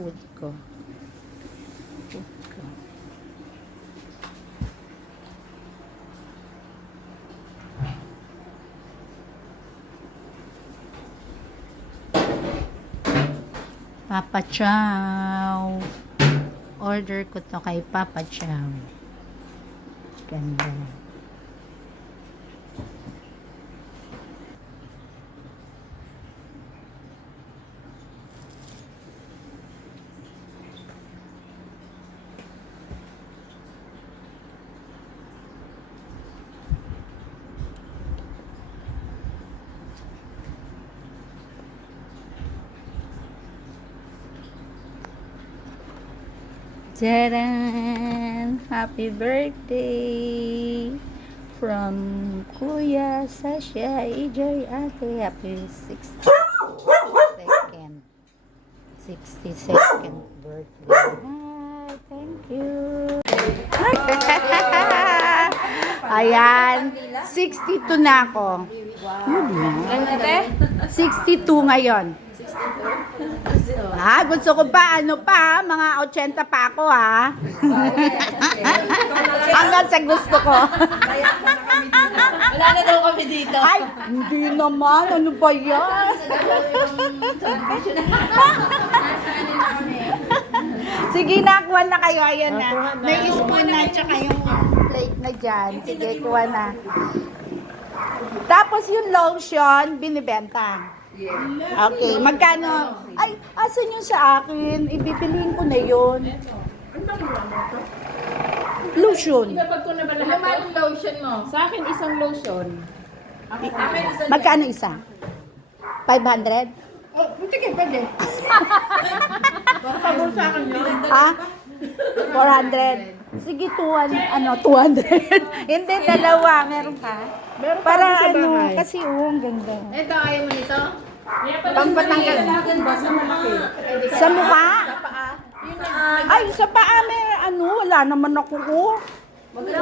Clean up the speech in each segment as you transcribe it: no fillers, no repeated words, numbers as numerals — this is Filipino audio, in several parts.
food ko. Papa Chow. Order ko to kay Papa Chow. Ganda. Taran! Happy birthday! From Kuya Sasha Ijoy Ate. Happy 62nd. 62nd birthday. Hi! Thank you! Ayan. 62 na ako. 62 ngayon. Gusto ko pa, mga 80 pa ako, hanggang sa gusto ko. Wala na daw kami dito. Ay, hindi naman. Ano ba yan? Sige, nakuha na kayo. Ayan na. May spoon na, tsaka yung plate na dyan. Sige, kuha na. Tapos yung lotion, binibenta. Okay, magkano? Ay, asan yung sa akin? Ibibiliin ko na yun. Lotion. Kapag ko na ba lahat? Naman yung lotion mo. Sa akin, isang lotion. Magkano isa? 500? Oh, sige, pwede. Baka pabor sa akin yun. Ha? 400. Sige, 200. Hindi, dalawa. Meron ka? Meron Para pa sa ano, bahay. kasi ang ganda. Ito, ayaw mo nito? Pampatanggal. Ba sa malaki? Sa mukha? Yun na. Ay, sa paa may wala naman ako. Wala.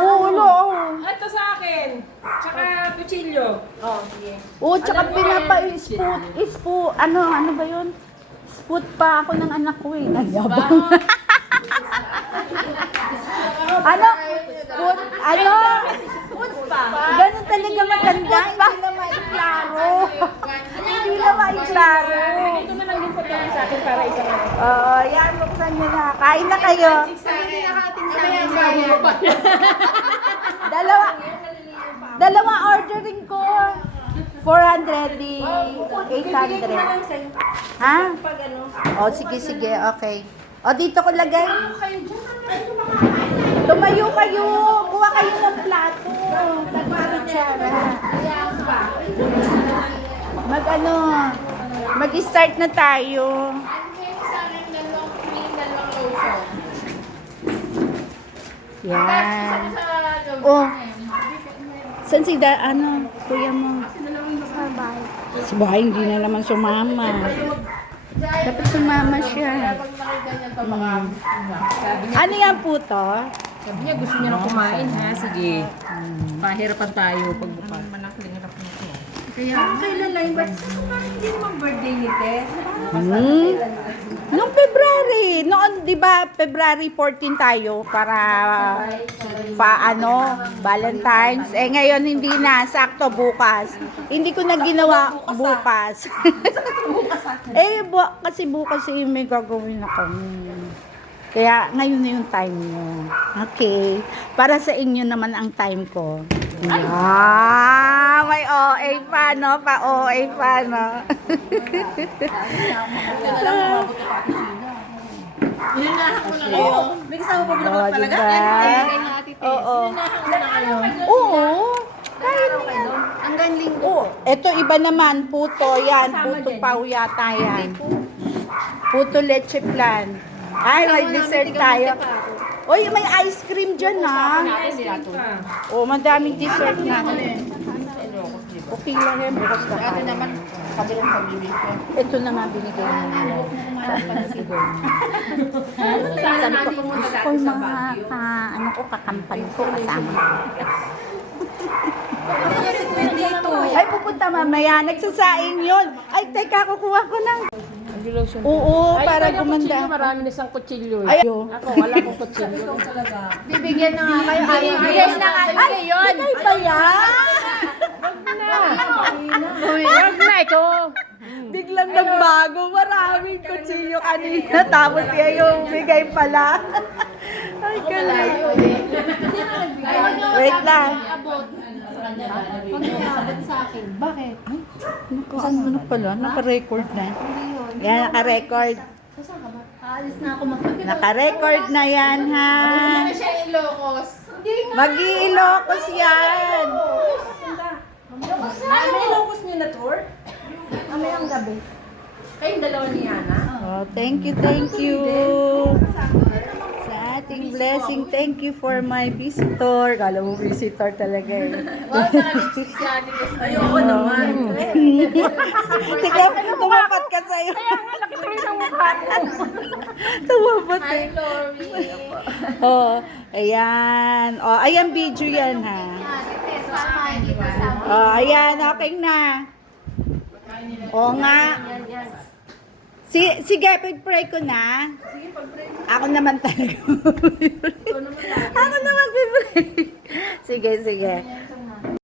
Ito sa akin. Tsaka kutsilyo. Oh, sige. Tsaka pinapa-spoot, ano ba yun? Spoot pa ako ng anak ko eh. Ang yabang. Ganun talaga maganda. Hindi na maiklaro. Hindi na maiklaro. Ito na lang din po tayo sa akin para isang ano. Oo, yan. Buksan nyo na. Kain na kayo. Dalawa ordering ko. 400 di 800. Ha? Sige, okay. Dito ko lagay. Tumayo kayo. Kuha kayo ng plato. Tagpakutsara. Mag-start na tayo. Yan. Saan si kuya mo? Sa bahay, hindi na naman sumama. Dapat sumama siya. Ano yan po to? Sabi niya, gusto niya na kumain, ha? Sige. Pahirapan tayo pag bukas. Manaklingarap na ito. Kaya, kailan lang, ba't hindi naman birthday ni Tess? Noong February. Noon, di ba, February 14 tayo para Valentine's. Ngayon hindi na. Sakto bukas. Hindi ko na ginawa bukas. Kasi bukas may gagawin ako. Kaya ngayon na yung time nyo. Okay. Para sa inyo naman ang time ko. May OA pa, no? Pa-OA pa, no? Inunahan ko na kayo. May kasama pa ba naman talaga? Oo. Inunahan ko na kayo. Oo. Kain na yan. Hanggang linggo. Ito iba naman. Puto yan. Puto pau yata yan. Puto leche plan. Ay, may dessert tayo. Uy, may ice cream dyan, ha? Madaming dessert na. Okay lang yan. Bukas na Ito naman, kabilang pamili ko. Ito na nga binigay nila. Sana natin pumunta Ako dati sa mga kakampal ko kasama. Dito. Ay, pupunta mamaya. Nagsasaing yun. Ay, teka, kukuha ko ng... lotion. Oo, para kaya gumanda. kutsilyo, marami na isang kutsilyo. Ay, Ako, wala akong kutsilyo. Bibigyan na nga kayo. Bibigyan na nga kayo yun. Ay, ba yan? Huwag na ito. Biglang nagbago. Maraming kutsilyo kanina. Tapos siya yung bigay pala. Ay, galing. Wait lang. Pag-abot sa akin. Bakit? Ano pala? Naka-record na. Yan, naka-record. Aalis na ako Naka-record na yan, ha? siya Ilocos. Mag-iilocos yan. Ano ilocos niyo na tour? Mamayang gabi. Kayong dalawa ni Ana? Oh, thank you, thank you. Sa ating blessing, thank you for my visitor. Kala mo visitor talaga eh. Ayoko naman. Tignan, tumapat ka sa'yo. Laki tuloy ng mukha ko. Tumapat eh. Lori. Oh, ayan. Oh, ayan video yan ha. Oh, ayan, okay na. Oo nga. Sige, pag-pray ko na. Ako naman talaga. Ako naman pag-pray. Sige, sige.